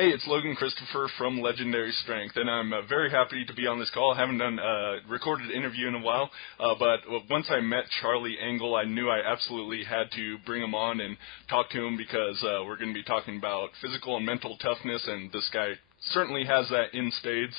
Hey, it's Logan Christopher from Legendary Strength, and I'm very happy to be on this call. I haven't done a recorded interview in a while, but once I met Charlie Engle, I knew I absolutely had to bring him on and talk to him because we're going to be talking about physical and mental toughness, and this guy certainly has that in spades.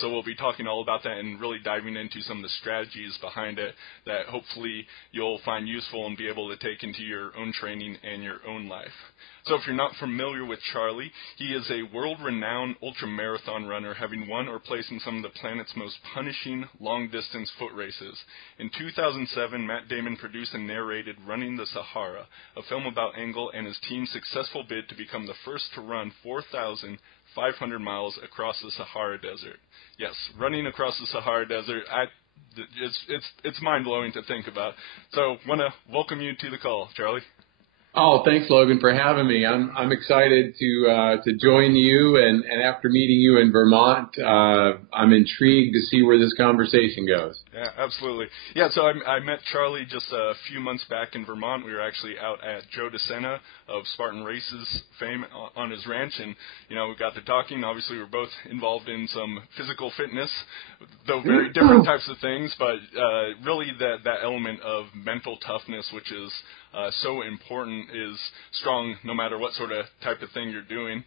So we'll be talking all about that and really diving into some of the strategies behind it that hopefully you'll find useful and be able to take into your own training and your own life. So if you're not familiar with Charlie, he is a world-renowned ultramarathon runner, having won or placed in some of the planet's most punishing long-distance foot races. In 2007, Matt Damon produced and narrated Running the Sahara, a film about Engle and his team's successful bid to become the first to run 4,500 miles across the Sahara Desert. Yes, running across the Sahara Desert, it's mind-blowing to think about. So I want to welcome you to the call, Charlie. Oh, thanks, Logan, for having me. I'm excited to join you, and after meeting you in Vermont, I'm intrigued to see where this conversation goes. Yeah, absolutely. Yeah, so I met Charlie just a few months back in Vermont. We were actually out at Joe DeSena of Spartan Races fame on his ranch, and we got to talking. Obviously, we're both involved in some physical fitness, though very different types of things, but really that element of mental toughness, which is so important, is strong no matter what sort of type of thing you're doing.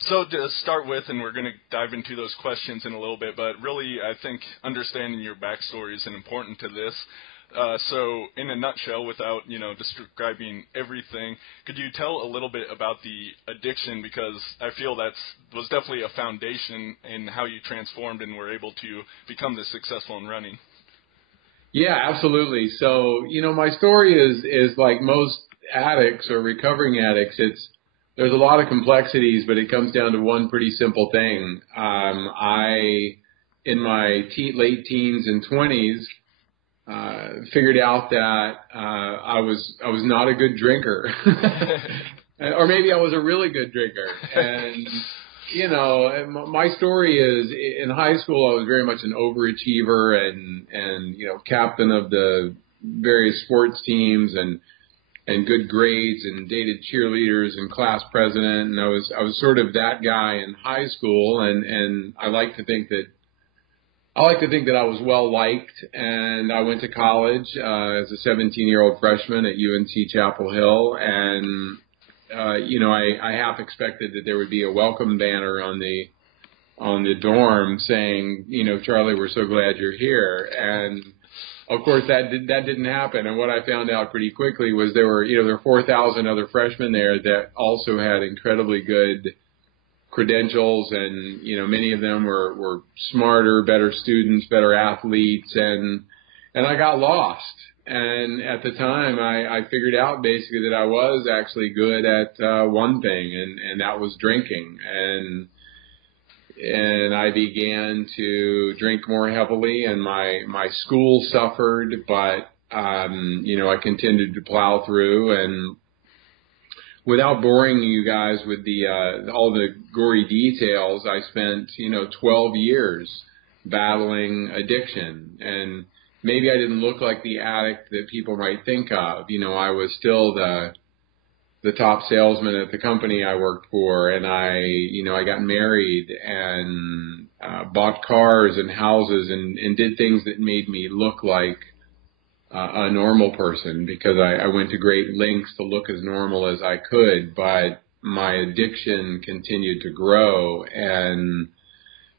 So to start with, and we're going to dive into those questions in a little bit, but really I think understanding your backstory is important to this. So in a nutshell, without describing everything, could you tell a little bit about the addiction, because I feel that was definitely a foundation in how you transformed and were able to become this successful in running. Yeah, absolutely. So, my story is like most addicts or recovering addicts. There's a lot of complexities, but it comes down to one pretty simple thing. In my late teens and 20s, figured out that I was not a good drinker, or maybe I was a really good drinker. And my story is, in high school, I was very much an overachiever and captain of the various sports teams and good grades and dated cheerleaders and class president. And I was sort of that guy in high school. And I like to think that I was well liked. And I went to college as a 17-year-old freshman at UNC Chapel Hill, and I half expected that there would be a welcome banner on the dorm saying, Charlie, we're so glad you're here. And of course that didn't happen. And what I found out pretty quickly was there were 4,000 other freshmen there that also had incredibly good credentials, and many of them were smarter, better students, better athletes, and I got lost. And at the time, I figured out basically that I was actually good at one thing, and that was drinking. And I began to drink more heavily, and my school suffered, but I continued to plow through. And without boring you guys with all the gory details, I spent 12 years battling addiction. And maybe I didn't look like the addict that people might think of. I was still the top salesman at the company I worked for, and I got married and bought cars and houses and did things that made me look like a normal person, because I went to great lengths to look as normal as I could. But my addiction continued to grow, and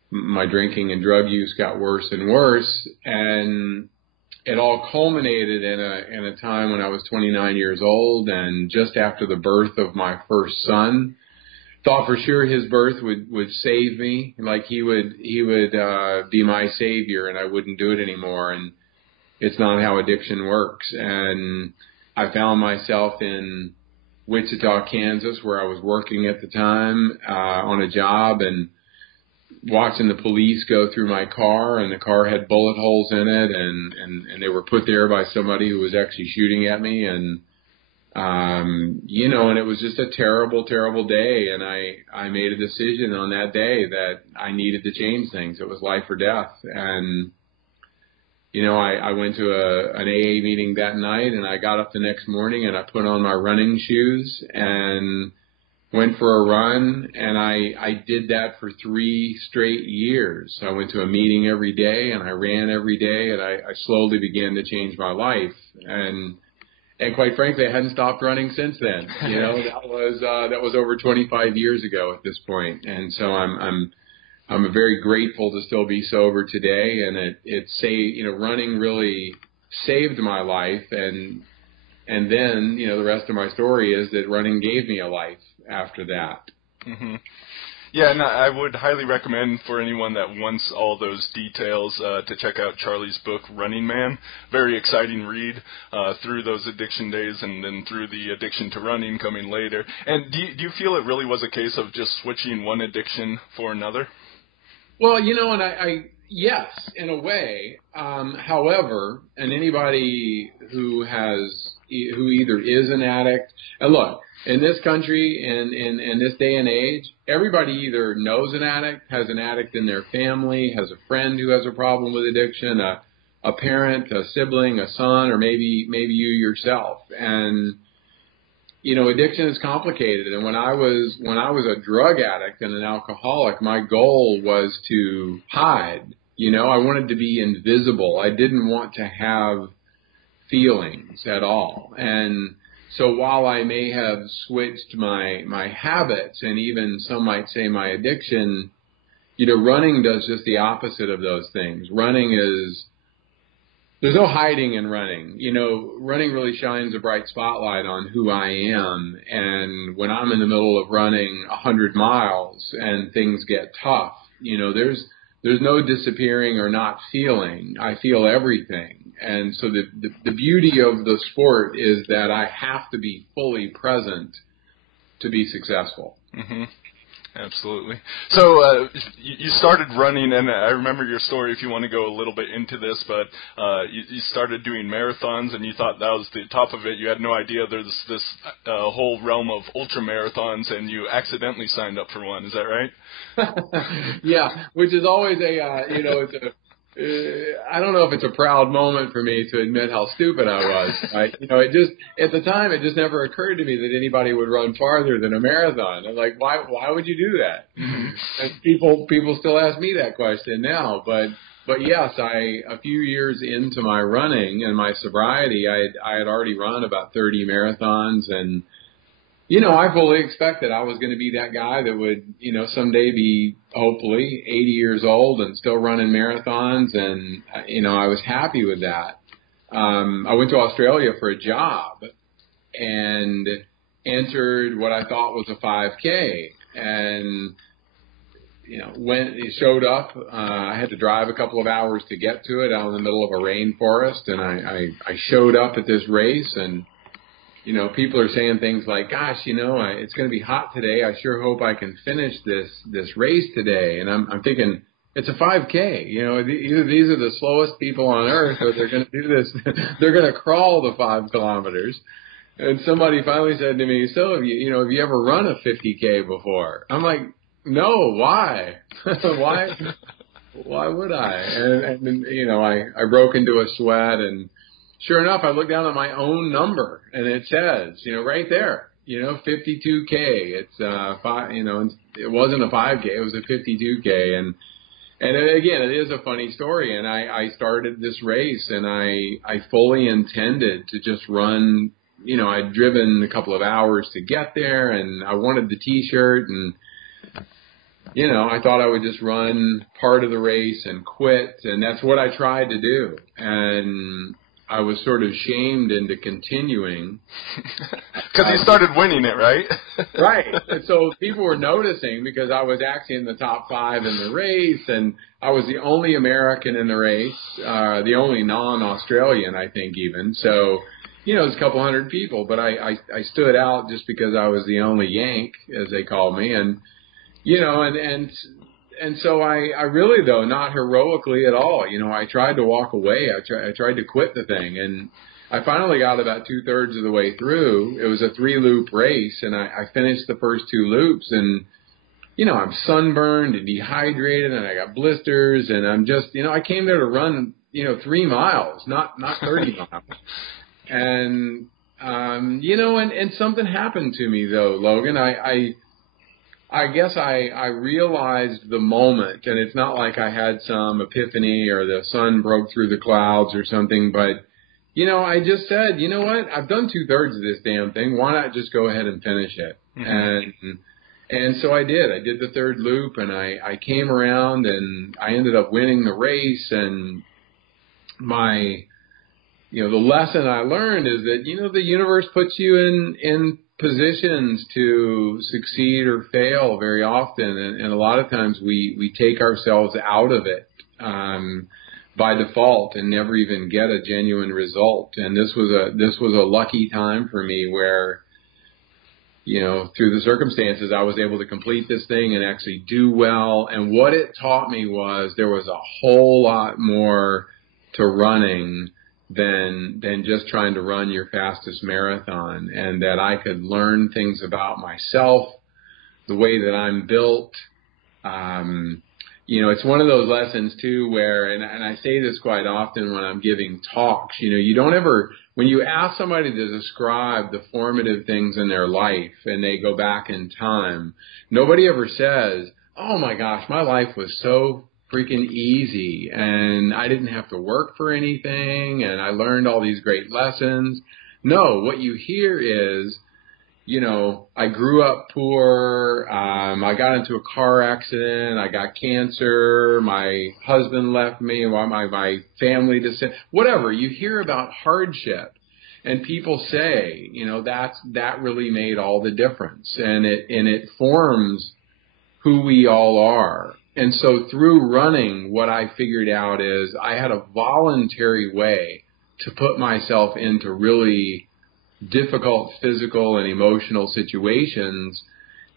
my drinking and drug use got worse and worse, and it all culminated in a time when I was 29 years old, and just after the birth of my first son. Thought for sure his birth would save me, like he would be my savior, and I wouldn't do it anymore. And it's not how addiction works. And I found myself in Wichita, Kansas, where I was working at the time on a job, and watching the police go through my car, and the car had bullet holes in it, and they were put there by somebody who was actually shooting at me, and and it was just a terrible, terrible day. And I made a decision on that day that I needed to change things. It was life or death. And I went to an AA meeting that night, and I got up the next morning and I put on my running shoes, and went for a run, and I did that for 3 straight years. I went to a meeting every day, and I ran every day, and I slowly began to change my life. And quite frankly, I hadn't stopped running since then. You know, that was over 25 years ago at this point. And so I'm very grateful to still be sober today. And running really saved my life. And then, the rest of my story is that running gave me a life after that. Mm-hmm. Yeah, and I would highly recommend for anyone that wants all those details to check out Charlie's book, Running Man. Very exciting read through those addiction days and then through the addiction to running coming later. And do you feel it really was a case of just switching one addiction for another? Well, and I yes, in a way. However, and anybody who either is an addict, and look, in this country and in this day and age, everybody either knows an addict, has an addict in their family, has a friend who has a problem with addiction, a parent, a sibling, a son, or maybe you yourself. And addiction is complicated. And when I was a drug addict and an alcoholic, my goal was to hide. I wanted to be invisible. I didn't want to have feelings at all. And so while I may have switched my habits and even some might say my addiction, running does just the opposite of those things. There's no hiding in running. Running really shines a bright spotlight on who I am. And when I'm in the middle of running 100 miles and things get tough, there's no disappearing or not feeling. I feel everything. And so the beauty of the sport is that I have to be fully present to be successful. Mm-hmm. Absolutely. So you started running, and I remember your story if you want to go a little bit into this, but you started doing marathons, and you thought that was the top of it. You had no idea there's this whole realm of ultra marathons, and you accidentally signed up for one. Is that right? Yeah, which is always I don't know if it's a proud moment for me to admit how stupid I was. At the time, it just never occurred to me that anybody would run farther than a marathon. I'm like, why would you do that? Mm-hmm. And people still ask me that question now. But yes, a few years into my running and my sobriety, I had already run about 30 marathons, and I fully expected I was going to be that guy that would, someday be hopefully 80 years old and still running marathons. And, I was happy with that. I went to Australia for a job and entered what I thought was a 5K. And, when it showed up, I had to drive a couple of hours to get to it out in the middle of a rainforest. And I showed up at this race, and people are saying things like, gosh, it's going to be hot today. I sure hope I can finish this race today. And I'm thinking, it's a 5K. Either these are the slowest people on earth, or they're going to do this. They're going to crawl the 5 kilometers. And somebody finally said to me, so have you ever run a 50K before? I'm like, no, why? Why would I? And then, I broke into a sweat, and sure enough, I looked down at my own number, and it says, right there, 52K. It's it wasn't a 5K, it was a 52K, and again, it is a funny story. And I started this race, and I fully intended to just run. I'd driven a couple of hours to get there, and I wanted the T-shirt, and I thought I would just run part of the race and quit, and that's what I tried to do, and I was sort of shamed into continuing. Because you started winning it, right? Right. And so people were noticing because I was actually in the top 5 in the race, and I was the only American in the race, the only non-Australian, I think, even. So, it was a couple hundred people, but I stood out just because I was the only Yank, as they call me, and And so I really, though, not heroically at all. I tried to walk away. I tried to quit the thing. And I finally got about 2/3 of the way through. It was a 3-loop race, and I finished the first 2 loops. And, I'm sunburned and dehydrated, and I got blisters. And I'm just, I came there to run, 3 miles, not 30 miles. And And something happened to me though, Logan. I guess I realized the moment, and it's not like I had some epiphany or the sun broke through the clouds or something, but, I just said, you know what, I've done 2/3 of this damn thing. Why not just go ahead and finish it? Mm-hmm. And so I did. I did the third loop, and I came around, and I ended up winning the race, and the lesson I learned is that, the universe puts you in positions to succeed or fail very often. And a lot of times we take ourselves out of it, by default and never even get a genuine result. And this was a lucky time for me where, through the circumstances, I was able to complete this thing and actually do well. And what it taught me was there was a whole lot more to running than just trying to run your fastest marathon, and that I could learn things about myself, the way that I'm built. It's one of those lessons too where, and I say this quite often when I'm giving talks, you don't ever, when you ask somebody to describe the formative things in their life and they go back in time, nobody ever says, oh my gosh, my life was so freaking easy and I didn't have to work for anything and I learned all these great lessons. No, what you hear is, I grew up poor, I got into a car accident, I got cancer, my husband left me, my family descended, whatever. You hear about hardship and people say, that really made all the difference, and it forms who we all are. And so through running, what I figured out is I had a voluntary way to put myself into really difficult physical and emotional situations.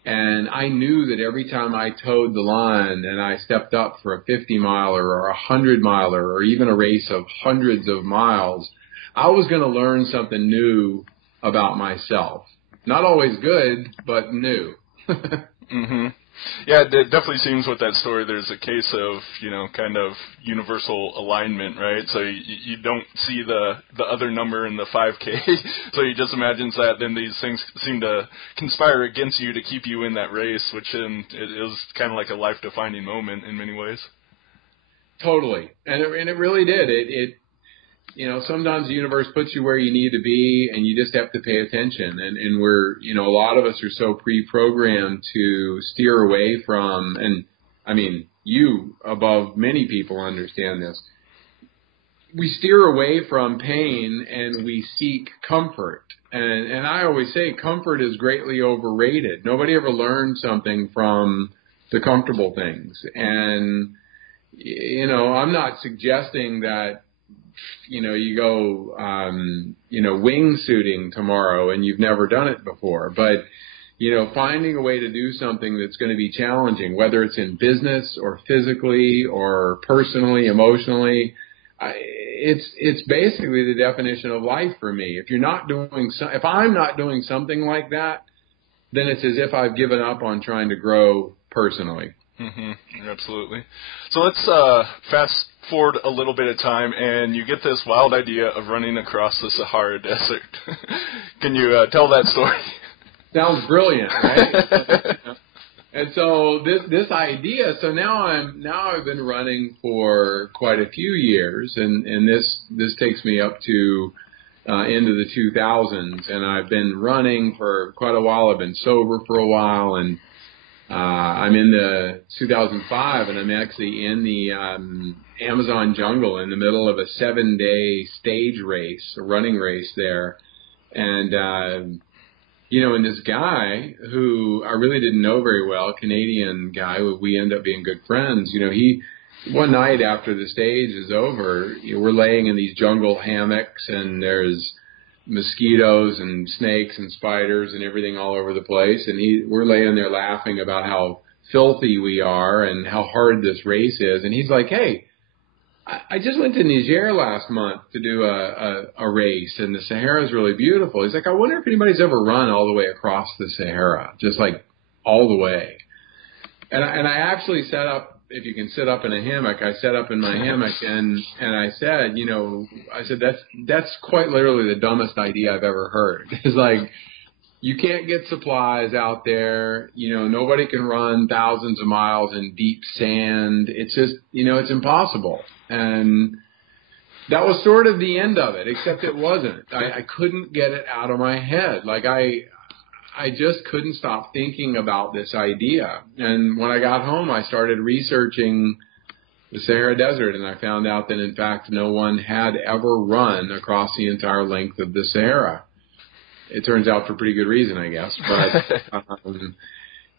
And I knew that every time I towed the line and I stepped up for a 50-miler or a 100-miler or even a race of hundreds of miles, I was going to learn something new about myself. Not always good, but new. Mm-hmm. Yeah, it definitely seems with that story there's a case of, kind of universal alignment, right? So you don't see the other number in the 5K, so you just imagine that then these things seem to conspire against you to keep you in that race, which it was kind of like a life-defining moment in many ways. Totally, and it really did. It sometimes the universe puts you where you need to be, and you just have to pay attention. And we're, a lot of us are so pre-programmed to steer away from, and I mean, you above many people understand this. We steer away from pain and we seek comfort. And I always say comfort is greatly overrated. Nobody ever learned something from the comfortable things. And, I'm not suggesting that, you go, wingsuiting tomorrow and you've never done it before. But, finding a way to do something that's going to be challenging, whether it's in business or physically or personally, emotionally, it's basically the definition of life for me. If I'm not doing something like that, then it's as if I've given up on trying to grow personally. Mm-hmm. Absolutely. So let's fast forward a little bit of time, and you get this wild idea of running across the Sahara Desert. Can you tell that story? Sounds brilliant, right? And so this idea. So now I've been running for quite a few years, and this takes me up to into the 2000s, and I've been running for quite a while. I've been sober for a while, and I'm in the 2005, and I'm actually in the Amazon jungle in the middle of a 7-day stage race, a running race there. And, and this guy who I really didn't know very well, Canadian guy, we end up being good friends. He, one night after the stage is over, we're laying in these jungle hammocks, and there's mosquitoes and snakes and spiders and everything all over the place, and we're laying there laughing about how filthy we are and how hard this race is. And he's like, hey, I just went to Niger last month to do a race, and the Sahara is really beautiful. He's like, I wonder if anybody's ever run all the way across the Sahara, just like all the way. And I actually set up if you can sit up in a hammock. I sat up in my hammock and I said, that's quite literally the dumbest idea I've ever heard. It's like, you can't get supplies out there. Nobody can run thousands of miles in deep sand. It's just, it's impossible. And that was sort of the end of it, except it wasn't. I couldn't get it out of my head. Like I just couldn't stop thinking about this idea. And when I got home, I started researching the Sahara Desert, and I found out that, in fact, no one had ever run across the entire length of the Sahara. It turns out for pretty good reason, I guess. But,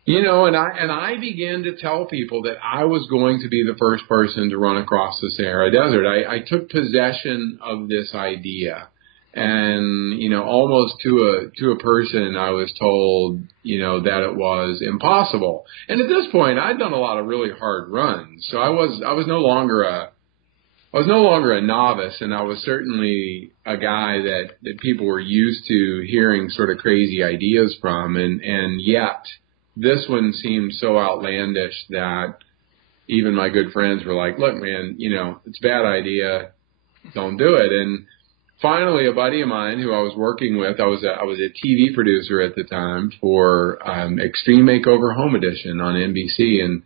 and I began to tell people that I was going to be the first person to run across the Sahara Desert. I took possession of this idea. And, almost to a person, I was told, that it was impossible. And at this point, I'd done a lot of really hard runs. So I was no longer a novice, and I was certainly a guy that people were used to hearing sort of crazy ideas from. And yet, this one seemed so outlandish that even my good friends were like, look, man, it's a bad idea. Don't do it. And finally, a buddy of mine who I was working with, I was a TV producer at the time for Extreme Makeover Home Edition on NBC and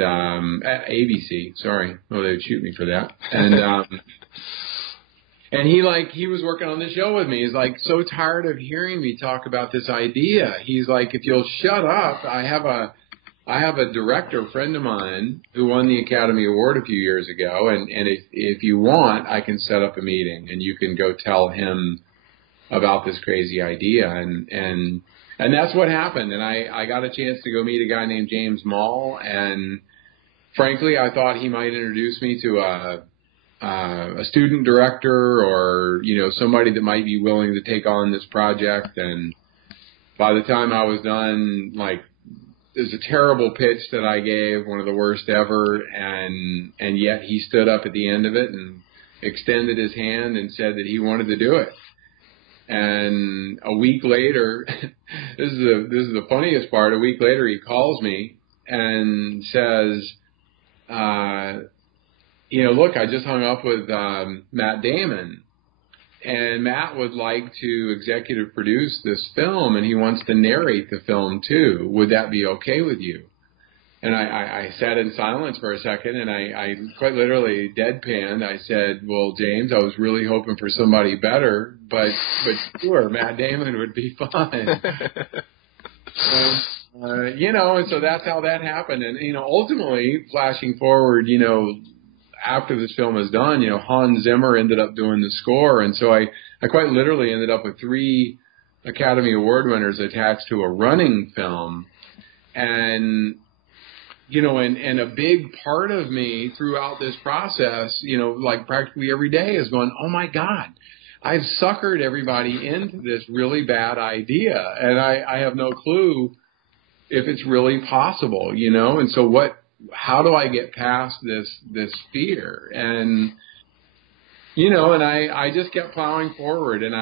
ABC. Sorry, they would shoot me for that. And he was working on the show with me. He's like so tired of hearing me talk about this idea. He's like, if you'll shut up, I have a director friend of mine who won the Academy Award a few years ago, and if you want, I can set up a meeting and you can go tell him about this crazy idea. And that's what happened. And I got a chance to go meet a guy named James Mall, and frankly, I thought he might introduce me to a student director or, somebody that might be willing to take on this project. And by the time I was done, it was a terrible pitch that I gave, one of the worst ever, and yet he stood up at the end of it and extended his hand and said that he wanted to do it. And a week later, this is the funniest part. A week later, he calls me and says, look, I just hung up with Matt Damon. And Matt would like to executive produce this film, and he wants to narrate the film too. Would that be okay with you? And I sat in silence for a second, and I quite literally deadpanned. I said, well, James, I was really hoping for somebody better, but sure, Matt Damon would be fine. And so that's how that happened. And, ultimately, flashing forward, after this film was done, Hans Zimmer ended up doing the score. And so I quite literally ended up with 3 Academy Award winners attached to a running film. And, and a big part of me throughout this process, practically every day is going, oh my God, I've suckered everybody into this really bad idea. And I have no clue if it's really possible, and so how do I get past this fear? And, and I just kept plowing forward, and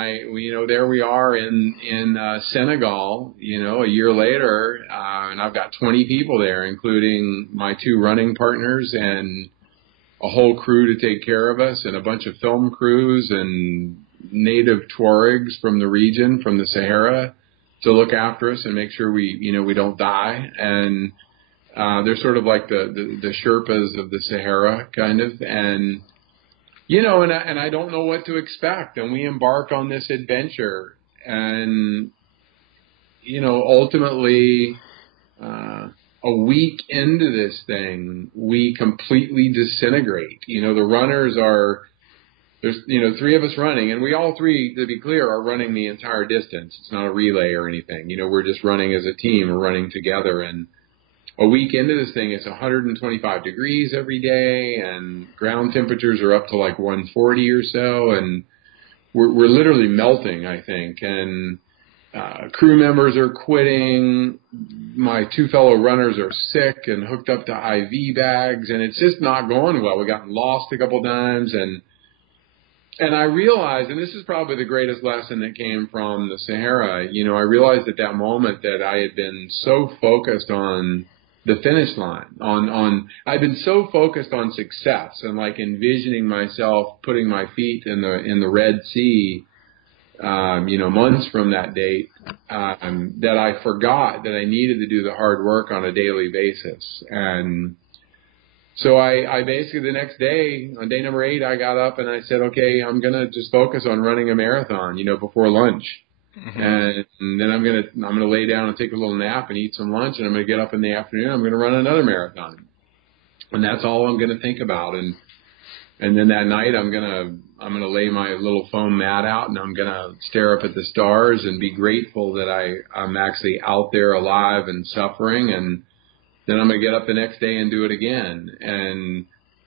there we are in Senegal, a year later, and I've got 20 people there, including my 2 running partners and a whole crew to take care of us, and a bunch of film crews and native Tuaregs from the region, from the Sahara, to look after us and make sure we don't die. And they're sort of like the Sherpas of the Sahara, kind of, and and I don't know what to expect. And we embark on this adventure, and ultimately, a week into this thing, we completely disintegrate. The runners there's 3 of us running, and we all 3, to be clear, are running the entire distance. It's not a relay or anything. We're just running as a team. We're running together, and a week into this thing, it's 125 degrees every day, and ground temperatures are up to 140 or so, and we're literally melting, I think. And crew members are quitting. My 2 fellow runners are sick and hooked up to IV bags, and it's just not going well. We've gotten lost a couple times, and I realized, and this is probably the greatest lesson that came from the Sahara, I realized at that moment that I had been so focused on the finish line. I've been so focused on success and like envisioning myself putting my feet in the Red Sea, months from that date, that I forgot that I needed to do the hard work on a daily basis. And so I basically the next day, on day number 8, I got up and I said, okay, I'm going to just focus on running a marathon, before lunch. Mm-hmm. And then I'm gonna lay down and take a little nap and eat some lunch, and I'm gonna get up in the afternoon. I'm gonna run another marathon, and that's all I'm gonna think about. And then that night I'm gonna lay my little foam mat out, and I'm gonna stare up at the stars and be grateful that I'm actually out there alive and suffering. And then I'm gonna get up the next day and do it again.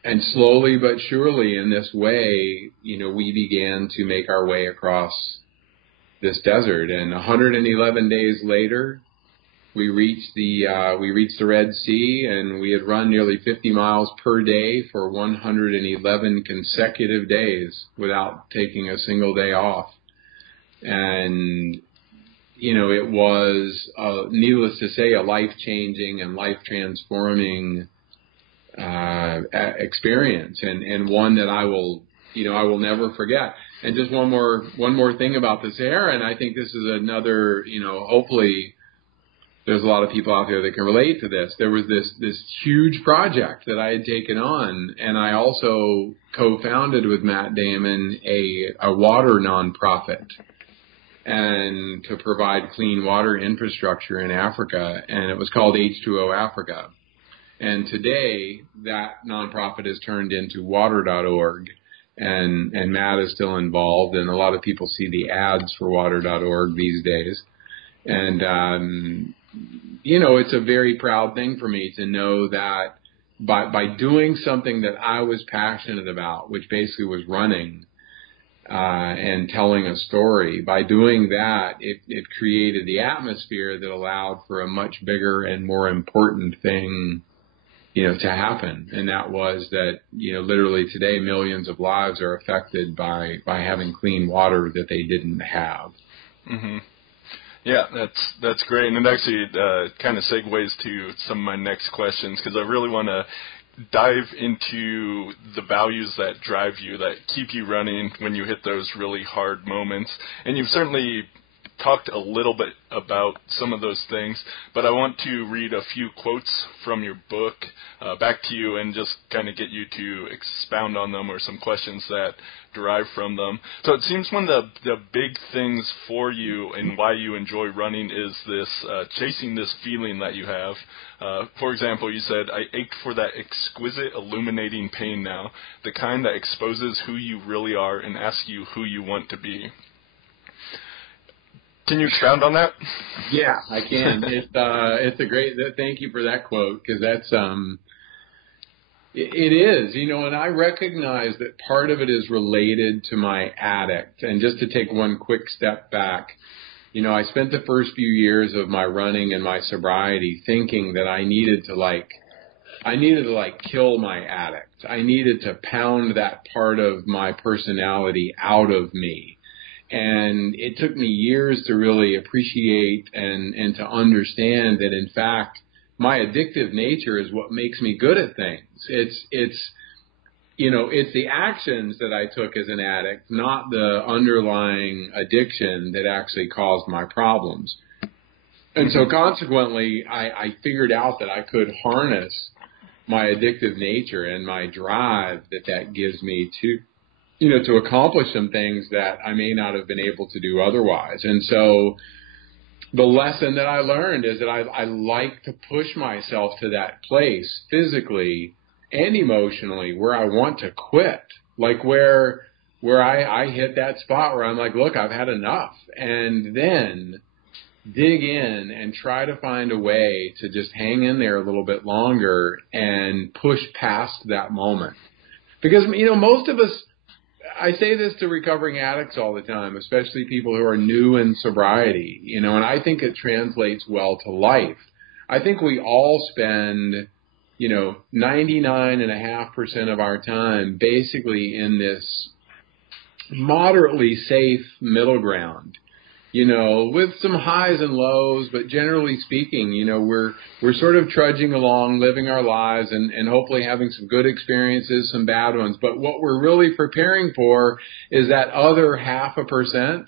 And slowly but surely, in this way, we began to make our way across this desert. And 111 days later, we reached the Red Sea, and we had run nearly 50 miles per day for 111 consecutive days without taking a single day off. And it was, needless to say, a life-changing and life-transforming experience, and one that I will never forget. And just one more thing about the Sahara, and I think this is another, hopefully there's a lot of people out there that can relate to this. There was this huge project that I had taken on, and I also co-founded with Matt Damon a water nonprofit, and to provide clean water infrastructure in Africa, and it was called H2O Africa. And today, that nonprofit has turned into water.org. And Matt is still involved, and a lot of people see the ads for water.org these days. And, it's a very proud thing for me to know that by doing something that I was passionate about, which basically was running and telling a story, by doing that, it created the atmosphere that allowed for a much bigger and more important thing to happen. And that was that, literally today, millions of lives are affected by having clean water that they didn't have. Mm-hmm. Yeah, that's great. And it actually kind of segues to some of my next questions, because I really want to dive into the values that drive you, that keep you running when you hit those really hard moments. And you've certainly talked a little bit about some of those things, but I want to read a few quotes from your book back to you and just kind of get you to expound on them, or some questions that derive from them. So it seems one of the big things for you and why you enjoy running is this chasing this feeling that you have. For example, you said, I ached for that exquisite illuminating pain now, the kind that exposes who you really are and asks you who you want to be. Can you expound on that? Yeah, I can. It's a great. Thank you for that quote, because that's it is, and I recognize that part of it is related to my addict. And just to take one quick step back, I spent the first few years of my running and my sobriety thinking that I needed to kill my addict. I needed to pound that part of my personality out of me. And it took me years to really appreciate and to understand that, in fact, my addictive nature is what makes me good at things. It's the actions that I took as an addict, not the underlying addiction that actually caused my problems. And so consequently, I figured out that I could harness my addictive nature and my drive that gives me to accomplish some things that I may not have been able to do otherwise. And so the lesson that I learned is that I like to push myself to that place physically and emotionally where I want to quit, like where I hit that spot where I'm like, look, I've had enough, and then dig in and try to find a way to just hang in there a little bit longer and push past that moment. Because, most of us, I say this to recovering addicts all the time, especially people who are new in sobriety, and I think it translates well to life. I think we all spend, 99.5% of our time basically in this moderately safe middle ground, with some highs and lows, but generally speaking, we're sort of trudging along, living our lives and hopefully having some good experiences, some bad ones. But what we're really preparing for is that other 0.5%,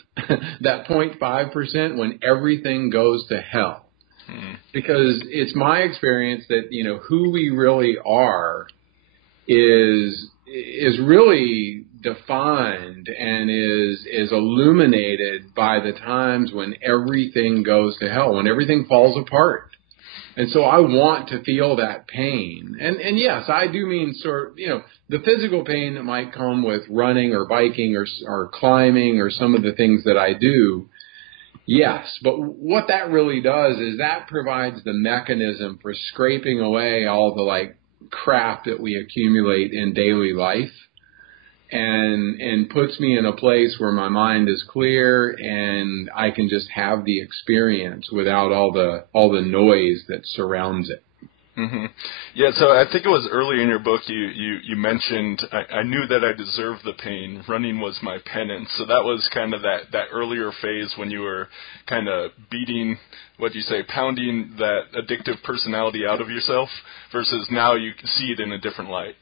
that 0.5% when everything goes to hell. Because it's my experience that, who we really are is really defined and is illuminated by the times when everything goes to hell, when everything falls apart. And so I want to feel that pain. And yes, I do mean the physical pain that might come with running or biking or climbing or some of the things that I do. Yes, but what that really does is that provides the mechanism for scraping away all the crap that we accumulate in daily life and puts me in a place where my mind is clear and I can just have the experience without all the noise that surrounds it. Mm-hmm. Yeah, so I think it was early in your book you mentioned, I knew that I deserved the pain. Running was my penance. So that was kind of that earlier phase when you were kind of pounding that addictive personality out of yourself versus now you see it in a different light.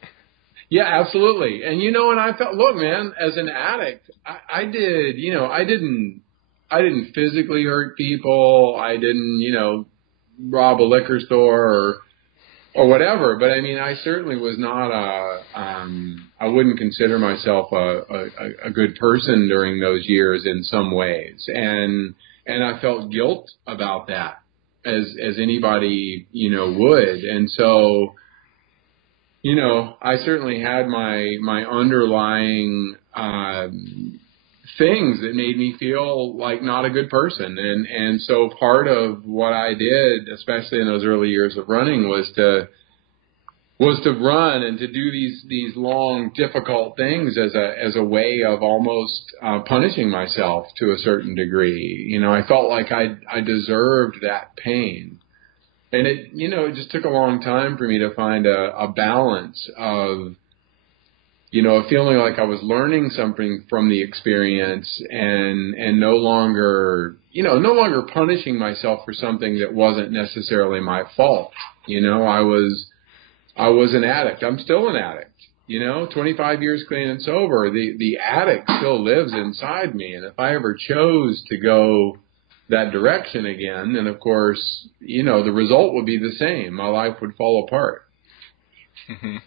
Yeah, absolutely. And and I felt, look, man, as an addict, I didn't physically hurt people. I didn't, rob a liquor store or whatever. But I mean, I certainly was not I wouldn't consider myself a good person during those years in some ways. And I felt guilt about that as anybody, would. And so, I certainly had my underlying things that made me feel like not a good person. And so part of what I did, especially in those early years of running, was to run and to do these long, difficult things as a way of almost punishing myself to a certain degree. I felt like I deserved that pain. And it just took a long time for me to find a balance of, feeling like I was learning something from the experience and no longer punishing myself for something that wasn't necessarily my fault. I was an addict. I'm still an addict. 25 years clean and sober. The addict still lives inside me. And if I ever chose to go that direction again, then of course, the result would be the same. My life would fall apart. Mm-hmm.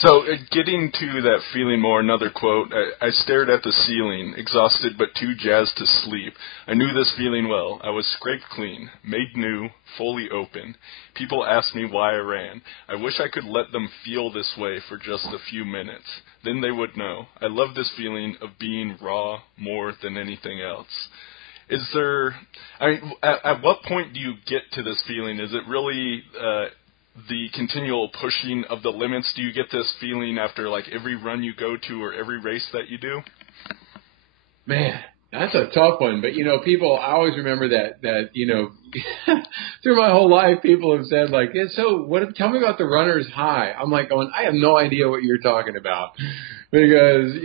So getting to that feeling more, another quote, I stared at the ceiling, exhausted but too jazzed to sleep. I knew this feeling well. I was scraped clean, made new, fully open. People asked me why I ran. I wish I could let them feel this way for just a few minutes. Then they would know. I love this feeling of being raw more than anything else. Is there, at what point do you get to this feeling? Is it really the continual pushing of the limits? Do you get this feeling after every run you go to or every race that you do? Man, that's a tough one. But, people, I always remember that through my whole life, people have said tell me about the runner's high. I'm going, I have no idea what you're talking about. Because,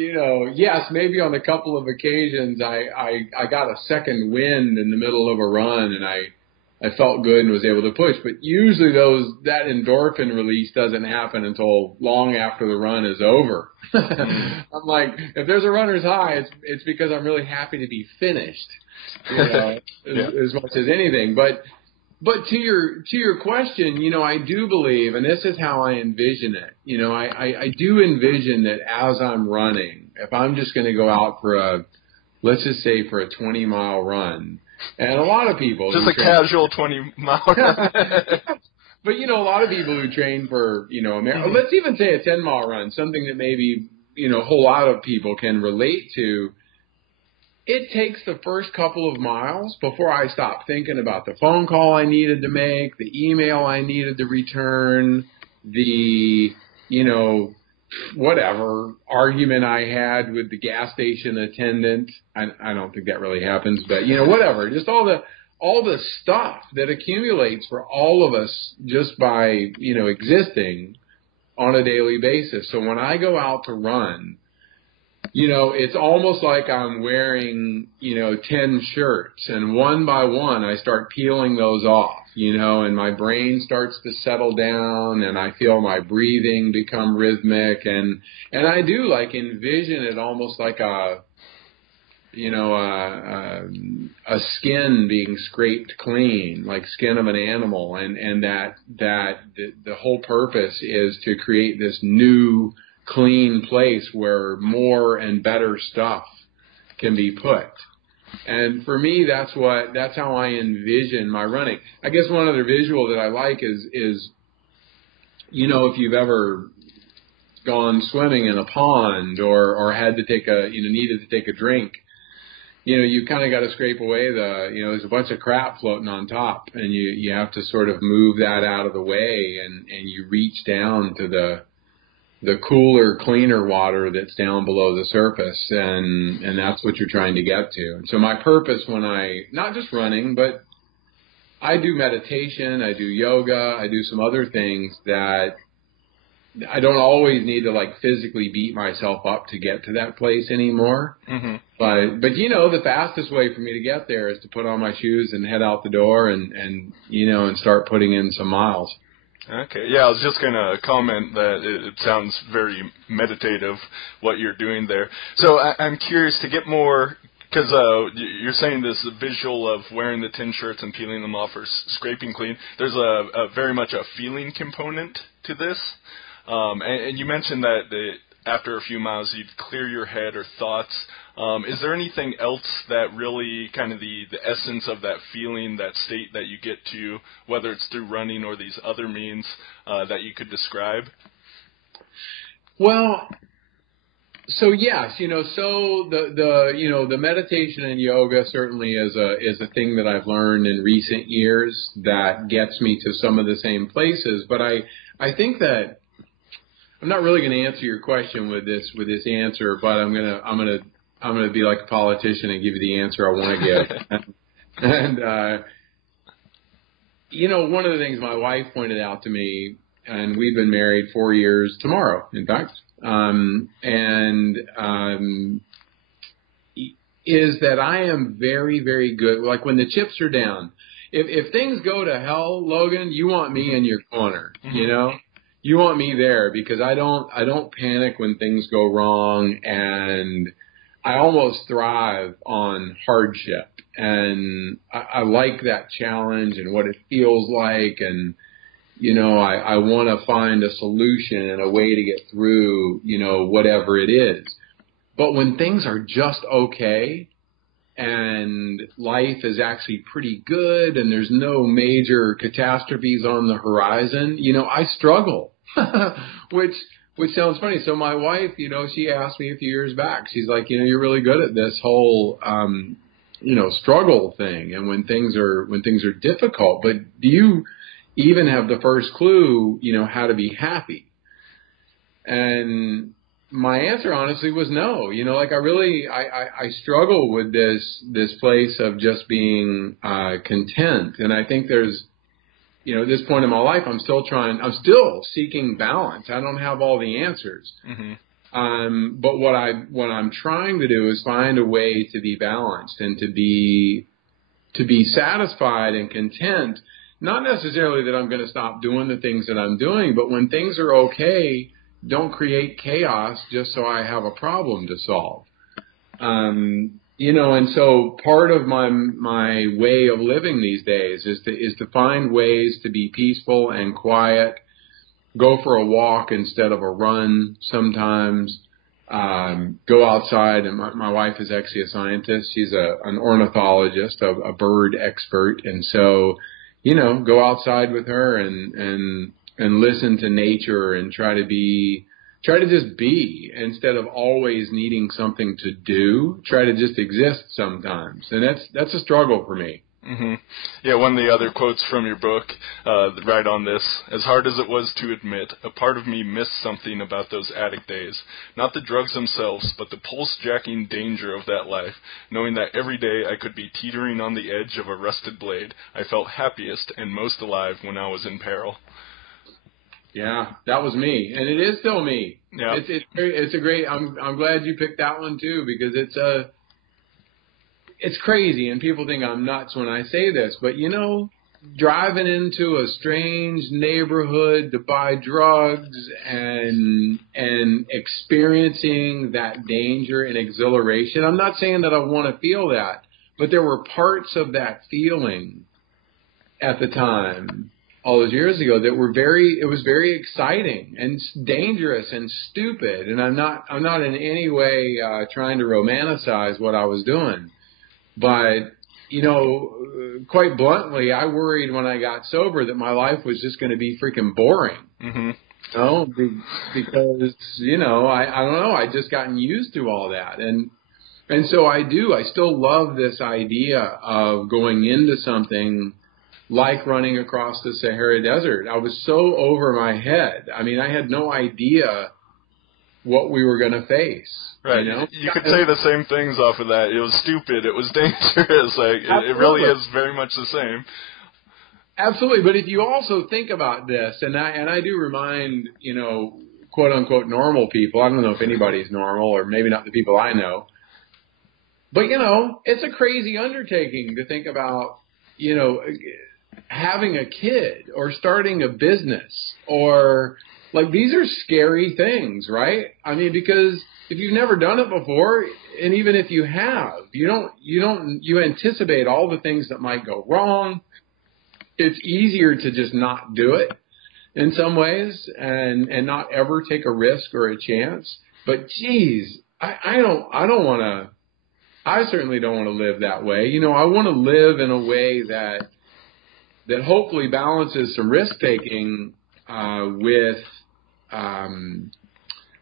yes, maybe on a couple of occasions I got a second wind in the middle of a run and I felt good and was able to push. But usually that endorphin release doesn't happen until long after the run is over. I'm like, if there's a runner's high, it's because I'm really happy to be finished, as much as anything. But to your question, I do believe, and this is how I envision it. I do envision that as I'm running, if I'm just going to go out for let's just say for a 20-mile run, and a lot of people just a casual 20-mile run. But a lot of people who train for let's even say a 10-mile run, something that maybe a whole lot of people can relate to. It takes the first couple of miles before I stop thinking about the phone call I needed to make, the email I needed to return, the, whatever argument I had with the gas station attendant. I don't think that really happens, but, whatever. Just all the stuff that accumulates for all of us just by, existing on a daily basis. So when I go out to run, it's almost like I'm wearing, 10 shirts, and one by one I start peeling those off, and my brain starts to settle down, and I feel my breathing become rhythmic, and I do like envision it almost like a skin being scraped clean, like skin of an animal, and that the whole purpose is to create this new clean place where more and better stuff can be put. And for me, that's how I envision my running. I guess one other visual that I like is if you've ever gone swimming in a pond or had to needed to take a drink, you kind of got to scrape away there's a bunch of crap floating on top, and you have to sort of move that out of the way, and you reach down to the cooler, cleaner water that's down below the surface, and that's what you're trying to get to. And so my purpose when not just running, but I do meditation, I do yoga, I do some other things that I don't always need to physically beat myself up to get to that place anymore. Mm-hmm. But the fastest way for me to get there is to put on my shoes and head out the door and start putting in some miles. Okay. Yeah, I was just going to comment that it sounds very meditative, what you're doing there. So I'm curious to get more, because you're saying this visual of wearing the 10 shirts and peeling them off or scraping clean. There's a very much a feeling component to this. And you mentioned that after a few miles you'd clear your head or thoughts. Is there anything else that really kind of the essence of that feeling, that state that you get to, whether it's through running or these other means, that you could describe? Well, so yes, so the meditation and yoga certainly is a thing that I've learned in recent years that gets me to some of the same places. But I think that I'm not really going to answer your question with this answer, but I'm gonna be like a politician and give you the answer I want to give. And one of the things my wife pointed out to me, and we've been married 4 years tomorrow, in fact, is that I am very, very good. Like when the chips are down, if things go to hell, Logan, you want me in your corner, You want me there, because I don't panic when things go wrong, and I almost thrive on hardship, and I like that challenge and what it feels like, and I want to find a solution and a way to get through whatever it is. But when things are just okay and life is actually pretty good and there's no major catastrophes on the horizon, I struggle. which sounds funny. So my wife, she asked me a few years back, she's like, you're really good at this whole, struggle thing. And when things are difficult, but do you even have the first clue, how to be happy? And my answer honestly was no. I struggle with this place of just being, content. And I think there's, at this point in my life, I'm still seeking balance. I don't have all the answers. Mm-hmm. But what I'm trying to do is find a way to be balanced and to be satisfied and content. Not necessarily that I'm going to stop doing the things that I'm doing, but when things are okay, don't create chaos just so I have a problem to solve. And so part of my way of living these days is to find ways to be peaceful and quiet, go for a walk instead of a run sometimes, go outside. And my wife is actually a scientist. She's an ornithologist, a bird expert. And so, go outside with her and listen to nature and try to just be instead of always needing something to do. Try to just exist sometimes. And that's a struggle for me. Mm-hmm. Yeah, one of the other quotes from your book, right on this: as hard as it was to admit, a part of me missed something about those addict days. Not the drugs themselves, but the pulse-jacking danger of that life. Knowing that every day I could be teetering on the edge of a rusted blade, I felt happiest and most alive when I was in peril. Yeah, that was me, and it is still me. Yeah. It's a great. I'm glad you picked that one too, because it's crazy, and people think I'm nuts when I say this, but driving into a strange neighborhood to buy drugs and experiencing that danger and exhilaration. I'm not saying that I want to feel that, but there were parts of that feeling at the time, all those years ago, that were it was very exciting and dangerous and stupid. And I'm not in any way trying to romanticize what I was doing, but quite bluntly, I worried when I got sober that my life was just going to be freaking boring. Mm-hmm. Because I don't know, I'd just gotten used to all that, and so I still love this idea of going into something like running across the Sahara Desert. I was so over my head. I mean, I had no idea what we were going to face. Right. You could say the same things off of that. It was stupid. It was dangerous. It really is very much the same. Absolutely. But if you also think about this, and I do remind, quote unquote normal people, I don't know if anybody's normal, or maybe not the people I know, but it's a crazy undertaking to think about, having a kid or starting a business, or these are scary things, right? I mean, because if you've never done it before, and even if you have, you anticipate all the things that might go wrong. It's easier to just not do it in some ways and not ever take a risk or a chance. But geez, I certainly don't want to live that way. I want to live in a way that hopefully balances some risk taking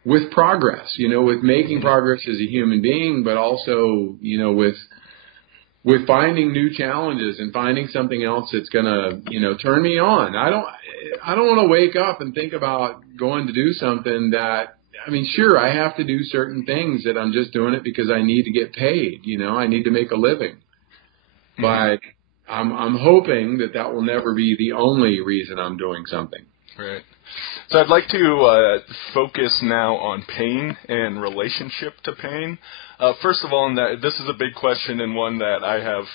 with progress, with making progress as a human being, but also, with finding new challenges and finding something else that's going to, turn me on. I don't want to wake up and think about going to do something that, sure, I have to do certain things that I'm just doing it because I need to get paid. I need to make a living, but I'm hoping that will never be the only reason I'm doing something. Right. So I'd like to focus now on pain and relationship to pain. First of all, this is a big question and one that I have,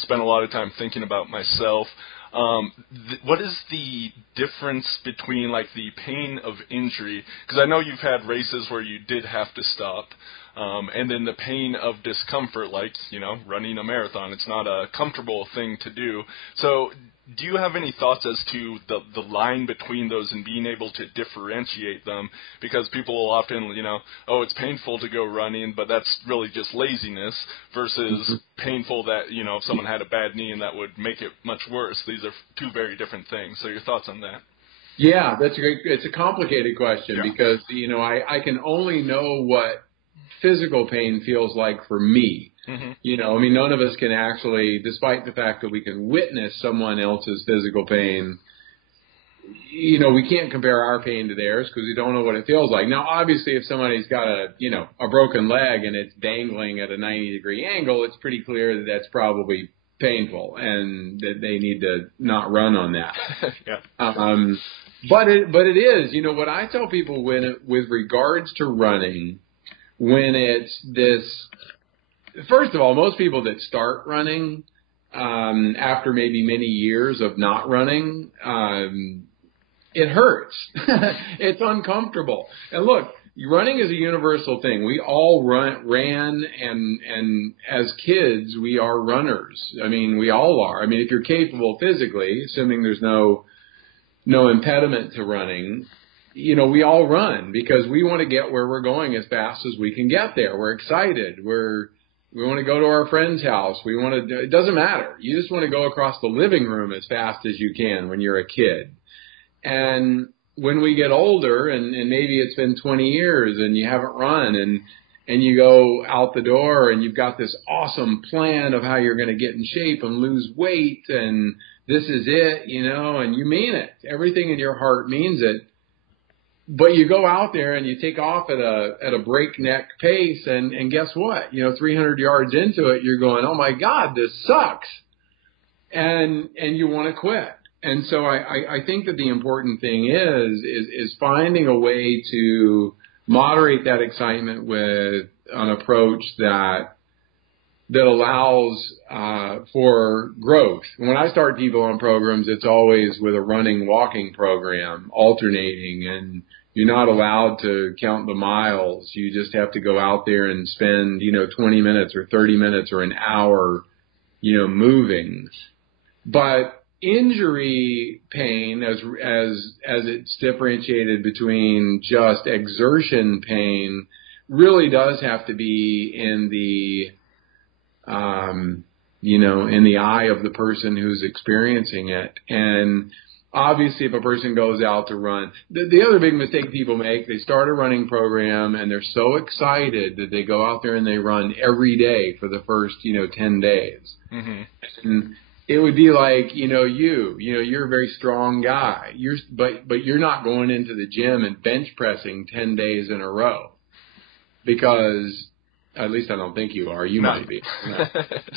spent a lot of time thinking about myself. What is the difference between the pain of injury? Because I know you've had races where you did have to stop, and then the pain of discomfort, running a marathon. It's not a comfortable thing to do. So do you have any thoughts as to the line between those and being able to differentiate them? Because people will often, it's painful to go running, but that's really just laziness versus painful that, if someone had a bad knee and that would make it much worse. These are two very different things. So your thoughts on that? Yeah, it's a complicated question because, I can only know what physical pain feels like for me. Mm-hmm. None of us can actually, despite the fact that we can witness someone else's physical pain, we can't compare our pain to theirs because we don't know what it feels like. Now, obviously, if somebody's got a broken leg and it's dangling at a 90-degree angle, it's pretty clear that that's probably painful and that they need to not run on that. But it is, what I tell people with regards to running, when it's this. First of all, most people that start running after maybe many years of not running, it hurts. It's uncomfortable. And look, running is a universal thing. We all ran, and as kids, we are runners. We all are. If you're capable physically, assuming there's no impediment to running, we all run because we want to get where we're going as fast as we can get there. We're excited. We want to go to our friend's house. It doesn't matter. You just want to go across the living room as fast as you can when you're a kid. And when we get older, and maybe it's been 20 years and you haven't run, and you go out the door and you've got this awesome plan of how you're going to get in shape and lose weight, and this is it, and you mean it. Everything in your heart means it. But you go out there and you take off at a breakneck pace, and guess what? 300 yards into it, you're going, oh my God, this sucks, and you want to quit. And so I think that the important thing is finding a way to moderate that excitement with an approach that allows for growth. When I start people on programs, it's always with a running, walking program, alternating, and you're not allowed to count the miles. You just have to go out there and spend, 20 minutes or 30 minutes or an hour, moving. But injury pain, as it's differentiated between just exertion pain, really does have to be in the in the eye of the person who's experiencing it. And obviously, if a person goes out to run, the other big mistake people make, they start a running program and they're so excited that they go out there and they run every day for the first, 10 days. Mm-hmm. And it would be like, you're a very strong guy. But you're not going into the gym and bench pressing 10 days in a row, because at least I don't think you are. You might be. I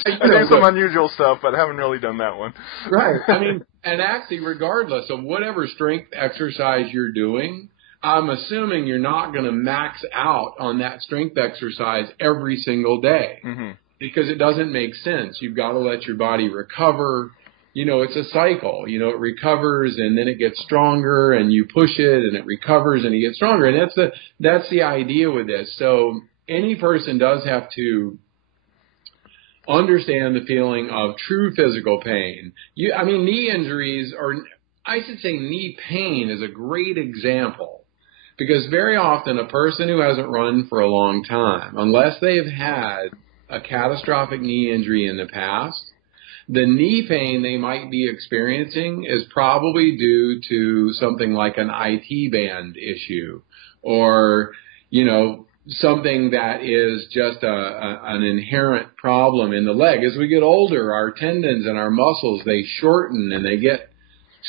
do some unusual stuff, but haven't really done that one. Right. I mean, and actually, regardless of whatever strength exercise you're doing, I'm assuming you're not going to max out on that strength exercise every single day, mm-hmm. because it doesn't make sense. You've got to let your body recover. It's a cycle. It recovers and then it gets stronger, and you push it and it recovers and it gets stronger. And that's the idea with this. So any person does have to understand the feeling of true physical pain. Knee injuries, or I should say knee pain, is a great example, because very often a person who hasn't run for a long time, unless they've had a catastrophic knee injury in the past, the knee pain they might be experiencing is probably due to something like an IT band issue, or, something that is just an inherent problem in the leg. As we get older, our tendons and our muscles, they shorten and they get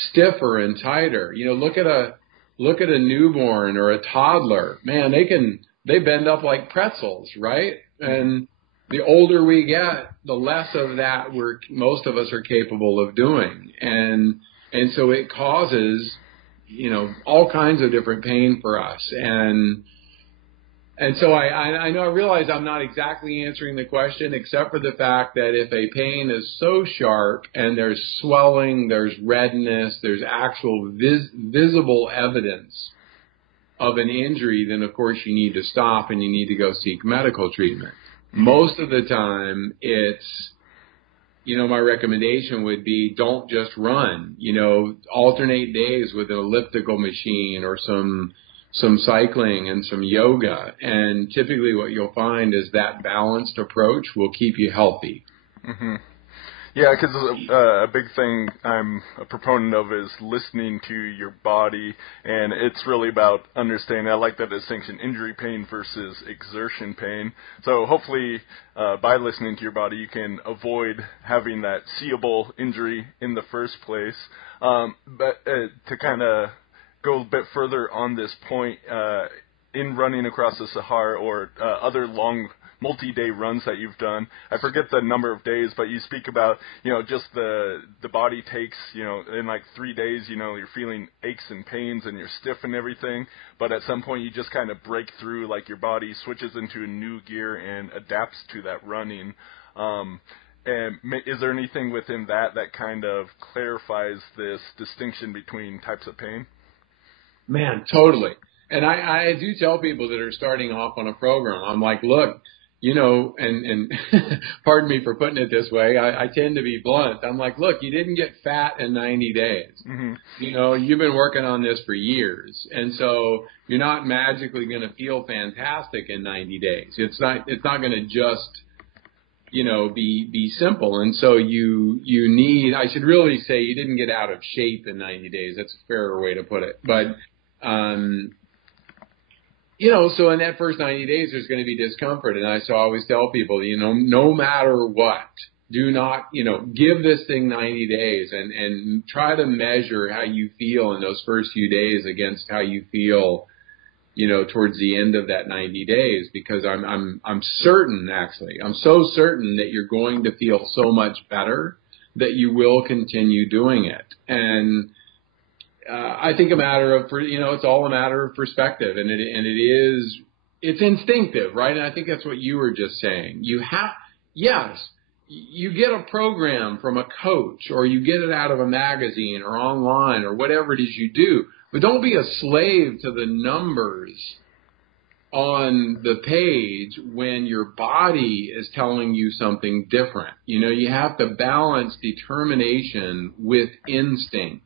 stiffer and tighter. Look at a newborn or a toddler. Man, they bend up like pretzels, right? And the older we get, the less of that most of us are capable of doing. And so it causes, all kinds of different pain for us. And so I know, I realize I'm not exactly answering the question, except for the fact that if a pain is so sharp and there's swelling, there's redness, there's actual visible evidence of an injury, then of course you need to stop and you need to go seek medical treatment. Most of the time it's, my recommendation would be don't just run, alternate days with an elliptical machine or some cycling and some yoga. And typically what you'll find is that balanced approach will keep you healthy. Mm-hmm. Yeah, because a big thing I'm a proponent of is listening to your body, and it's really about understanding. I like that distinction, injury pain versus exertion pain. So hopefully by listening to your body, you can avoid having that seeable injury in the first place. But to kind of go a bit further on this point, in running across the Sahara or other long multi-day runs that you've done, I forget the number of days, but you speak about, just the body takes, in like 3 days, you're feeling aches and pains and you're stiff and everything, but at some point you just kind of break through, like your body switches into a new gear and adapts to that running. And is there anything within that kind of clarifies this distinction between types of pain? Man, totally. And I do tell people that are starting off on a program, I'm like, look, and pardon me for putting it this way, I tend to be blunt. I'm like, look, you didn't get fat in 90 days. Mm-hmm. You've been working on this for years. And so you're not magically going to feel fantastic in 90 days. It's not going to just, be simple. And so you need, I should really say you didn't get out of shape in 90 days. That's a fairer way to put it. But, so in that first 90 days, there's going to be discomfort. And I always tell people, no matter what, do not, give this thing 90 days and try to measure how you feel in those first few days against how you feel, towards the end of that 90 days, because I'm certain, actually, I'm so certain that you're going to feel so much better that you will continue doing it. And I think it's all a matter of perspective, and it's instinctive, right? And I think that's what you were just saying. You get a program from a coach, or you get it out of a magazine or online or whatever it is you do, but don't be a slave to the numbers on the page when your body is telling you something different. You have to balance determination with instinct.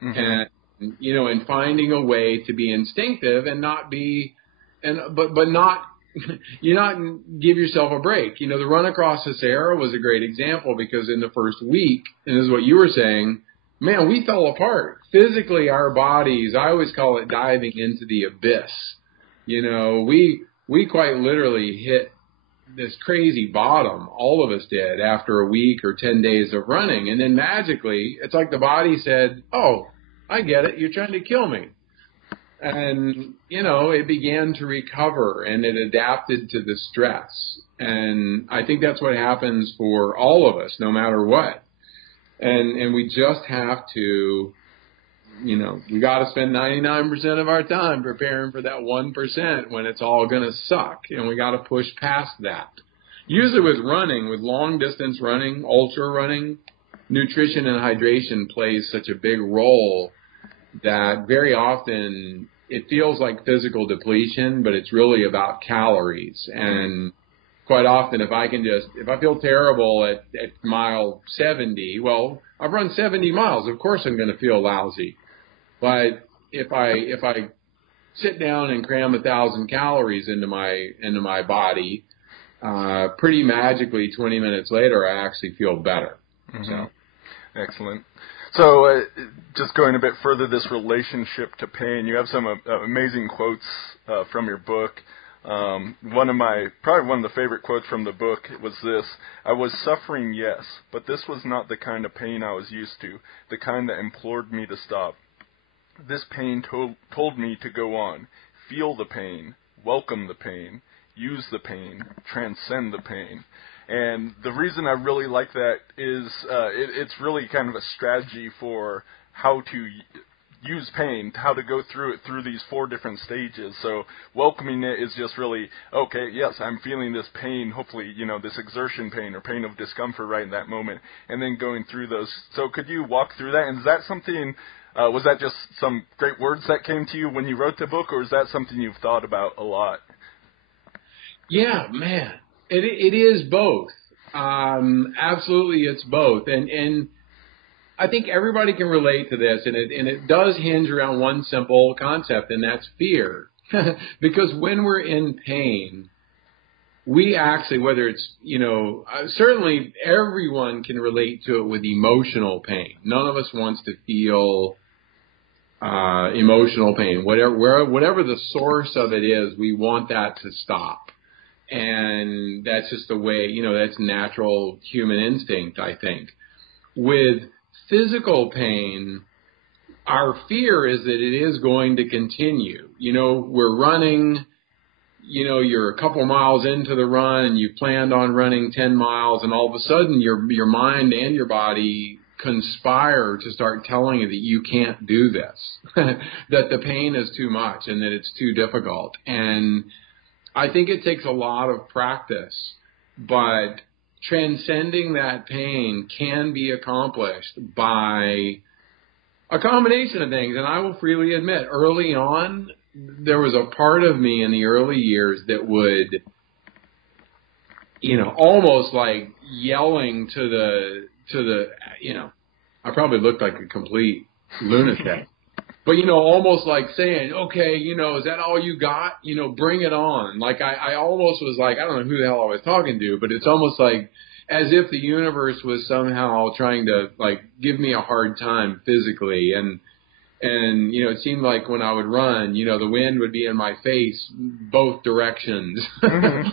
And and finding a way to be instinctive and not be, but not give yourself a break. The run across the Sahara was a great example, because in the first week, and this is what you were saying, man, we fell apart physically. Our bodies, I always call it diving into the abyss. We quite literally hit this crazy bottom. All of us did after a week or 10 days of running. And then magically, it's like the body said, oh, I get it. You're trying to kill me. And, it began to recover, and it adapted to the stress. And I think that's what happens for all of us, no matter what. And we just have to, we got to spend 99% of our time preparing for that 1% when it's all going to suck. And we got to push past that. Usually with running, with long distance running, ultra running, nutrition and hydration plays such a big role that very often it feels like physical depletion, but it's really about calories. And quite often, if I feel terrible at mile 70, well, I've run 70 miles. Of course I'm going to feel lousy. But if I sit down and cram 1,000 calories into my body, pretty magically 20 minutes later, I actually feel better. So. Excellent. So just going a bit further, this relationship to pain, you have some amazing quotes from your book. Probably one of the favorite quotes from the book was this: "I was suffering, yes, but this was not the kind of pain I was used to, the kind that implored me to stop. This pain told me to go on, feel the pain, welcome the pain, use the pain, transcend the pain." And the reason I really like that is it's really kind of a strategy for how to use pain, how to go through it through these 4 different stages. So welcoming it is just really, okay, yes, I'm feeling this pain, hopefully, this exertion pain or pain of discomfort right in that moment, and then going through those. So could you walk through that? And is that something, was that just some great words that came to you when you wrote the book, or is that something you've thought about a lot? Yeah, man. It is both. Absolutely, it's both. And I think everybody can relate to this, and it does hinge around one simple concept, and that's fear. Because when we're in pain, we actually, whether it's, certainly everyone can relate to it with emotional pain. None of us wants to feel emotional pain. Whatever the source of it is, we want that to stop. And that's just the way, that's natural human instinct, I think. With physical pain, our fear is that it is going to continue. We're running, you're a couple miles into the run and you planned on running 10 miles, and all of a sudden your mind and your body conspire to start telling you that you can't do this, that the pain is too much and that it's too difficult. And I think it takes a lot of practice, but transcending that pain can be accomplished by a combination of things. And I will freely admit, early on, there was a part of me in the early years that would, almost like yelling to the, I probably looked like a complete lunatic. But, almost like saying, okay, is that all you got? Bring it on. Like I almost was like, I don't know who the hell I was talking to, but it's almost like as if the universe was somehow trying to like give me a hard time physically. And it seemed like when I would run, the wind would be in my face both directions. And,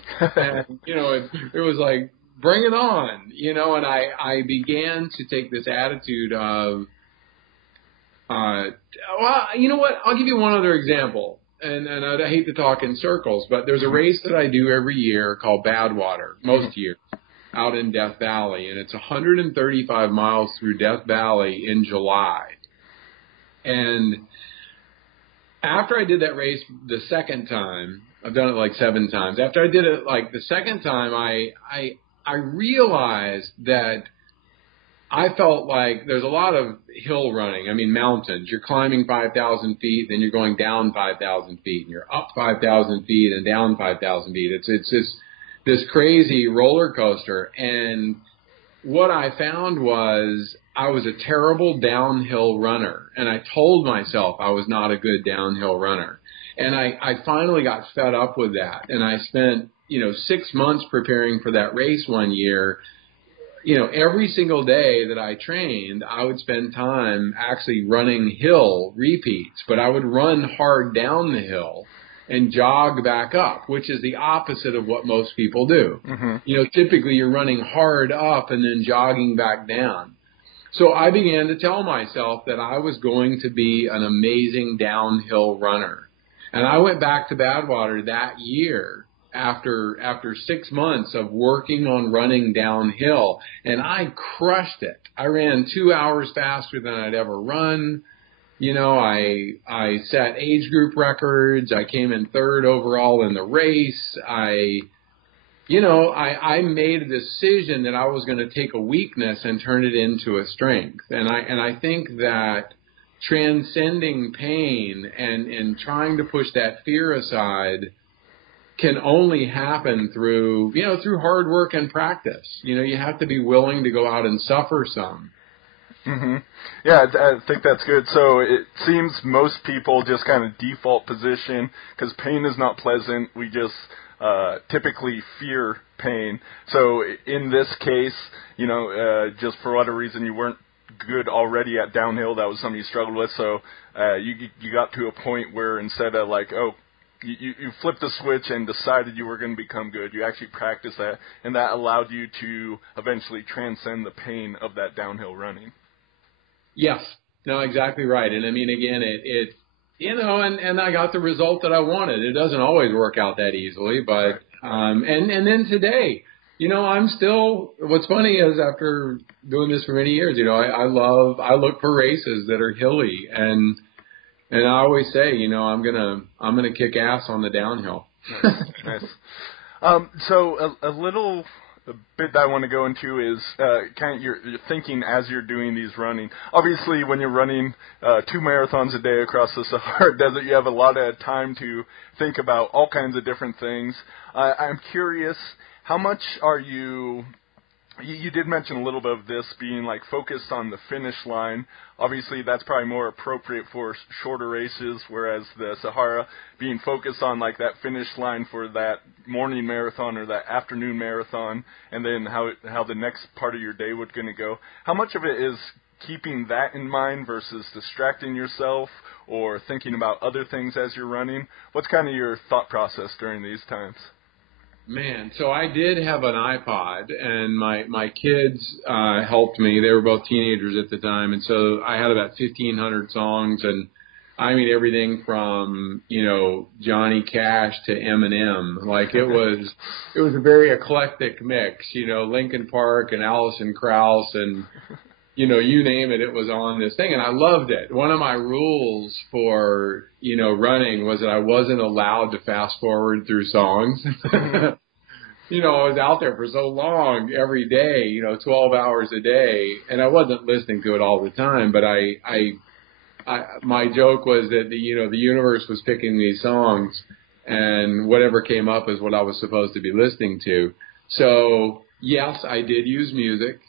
it was like, bring it on, and I began to take this attitude of, well, you know what? I'll give you one other example, and I hate to talk in circles, but there's a race that I do every year called Badwater, most years, out in Death Valley, and it's 135 miles through Death Valley in July. And after I did that race the second time, I've done it like 7 times. After I did it like the second time, I realized that I felt like there's a lot of hill running. I mean, mountains. You're climbing 5,000 feet, then you're going down 5,000 feet, and you're up 5,000 feet and down 5,000 feet. It's just this crazy roller coaster. And what I found was I was a terrible downhill runner, and I told myself I was not a good downhill runner. And I finally got fed up with that, and I spent 6 months preparing for that race one year. Every single day that I trained, I would spend time actually running hill repeats, but I would run hard down the hill and jog back up, which is the opposite of what most people do. Mm-hmm. Typically you're running hard up and then jogging back down. So I began to tell myself that I was going to be an amazing downhill runner. And I went back to Badwater that year after 6 months of working on running downhill, and I crushed it. I ran 2 hours faster than I'd ever run. I set age group records. I came in 3rd overall in the race. I made a decision that I was going to take a weakness and turn it into a strength. And I think that transcending pain and trying to push that fear aside can only happen through hard work and practice. You have to be willing to go out and suffer some. Mm-hmm. Yeah, I think that's good. So it seems most people just kind of default position, because pain is not pleasant. We just typically fear pain. So in this case, just for whatever reason you weren't good already at downhill, that was something you struggled with. So you got to a point where instead of like, you flipped the switch and decided you were going to become good, you actually practiced that, and that allowed you to eventually transcend the pain of that downhill running. Yes. No, exactly right. And I mean, again, and I got the result that I wanted. It doesn't always work out that easily, but, and then today, I'm still, what's funny is after doing this for many years, I look for races that are hilly, and I always say, I'm gonna kick ass on the downhill. Nice. So a bit that I want to go into is kind of your thinking as you're doing these running. Obviously, when you're running 2 marathons a day across the Sahara Desert, you have a lot of time to think about all kinds of different things. I'm curious, how much are you did mention a little bit of this being like focused on the finish line. Obviously, that's probably more appropriate for shorter races, whereas the Sahara being focused on like that finish line for that morning marathon or that afternoon marathon, and then how the next part of your day would going to go. How much of it is keeping that in mind versus distracting yourself or thinking about other things as you're running? What's kind of your thought process during these times? Man, so I did have an iPod, and my kids helped me. They were both teenagers at the time, and so I had about 1,500 songs, and I mean everything from Johnny Cash to Eminem. Like it was a very eclectic mix. Linkin Park and Alison Krauss and you name it. It was on this thing, and I loved it. One of my rules for running was that I wasn't allowed to fast forward through songs. I was out there for so long every day, 12 hours a day, and I wasn't listening to it all the time, but my joke was that the universe was picking these songs, and whatever came up is what I was supposed to be listening to. So yes, I did use music.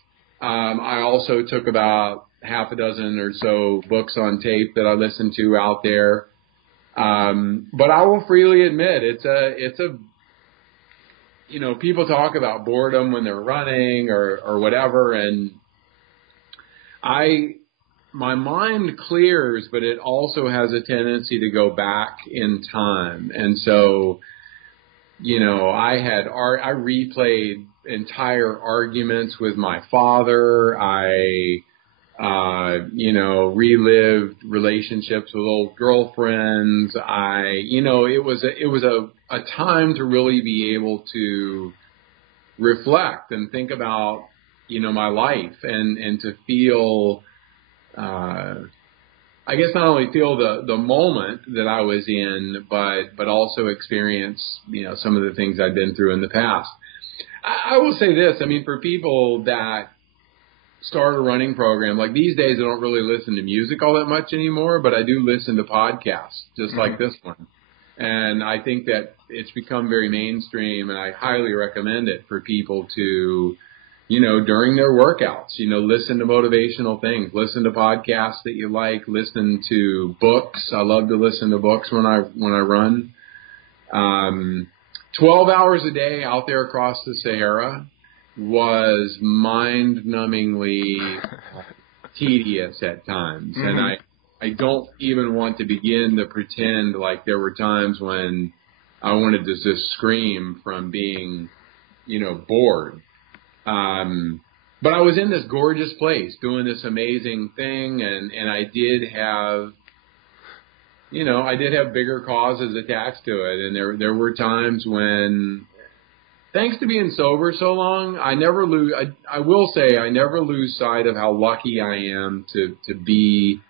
I also took about half a dozen or so books on tape that I listened to out there. But I will freely admit it's a people talk about boredom when they're running or whatever, and my mind clears, but it also has a tendency to go back in time. And so, I replayed entire arguments with my father. I relived relationships with old girlfriends. It was a time to really be able to reflect and think about, my life and to feel, I guess not only feel the moment that I was in, but also experience, some of the things I've been through in the past. I will say this, for people that start a running program, like these days I don't really listen to music all that much anymore, but I do listen to podcasts just like this one. And I think that it's become very mainstream, and I highly recommend it for people to, during their workouts, listen to motivational things, listen to podcasts that you like, listen to books. I love to listen to books when I run. 12 hours a day out there across the Sahara was mind-numbingly tedious at times. Mm-hmm. And I don't even want to begin to pretend like there were times when I wanted to just scream from being, bored. But I was in this gorgeous place doing this amazing thing, and I did have, bigger causes attached to it. And there were times when, thanks to being sober so long, I will say I never lose sight of how lucky I am to be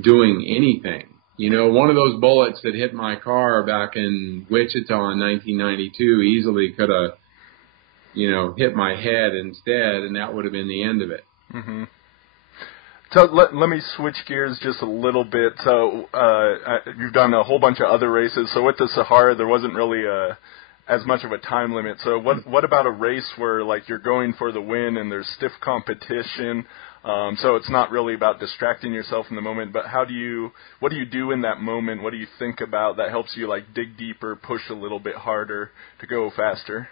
doing anything. One of those bullets that hit my car back in Wichita in 1992 easily could have, hit my head instead, and that would have been the end of it. Mm-hmm. So let me switch gears just a little bit. So you've done a whole bunch of other races. So with the Sahara, there wasn't really as much of a time limit. So what about a race where like you're going for the win and there's stiff competition? So it's not really about distracting yourself in the moment, but what do you do in that moment? What do you think about that helps you like dig deeper, push a little bit harder to go faster?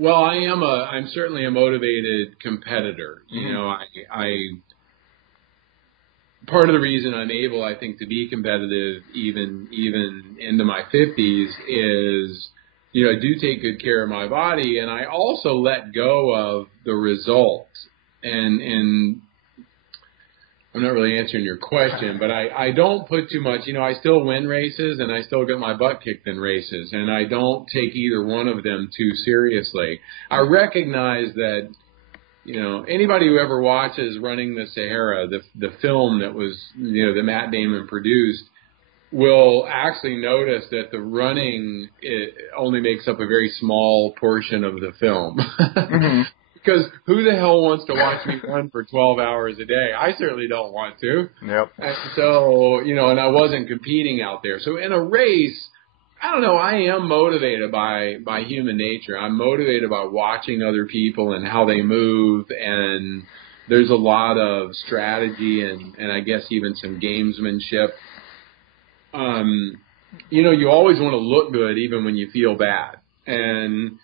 Well, I'm certainly a motivated competitor. Mm-hmm. Part of the reason I'm able, I think, to be competitive even into my 50s is, I do take good care of my body, and I also let go of the results. And I'm not really answering your question, but I don't put too much, I still win races and I still get my butt kicked in races, and I don't take either one of them too seriously. I recognize that, anybody who ever watches Running the Sahara, the film that was, that Matt Damon produced, will actually notice that the running only makes up a very small portion of the film. Mm-hmm. Because who the hell wants to watch me run for 12 hours a day? I certainly don't want to. Yep. And so, and I wasn't competing out there. So in a race, I don't know, I am motivated by human nature. I'm motivated by watching other people and how they move, and there's a lot of strategy and I guess even some gamesmanship. You always want to look good even when you feel bad. And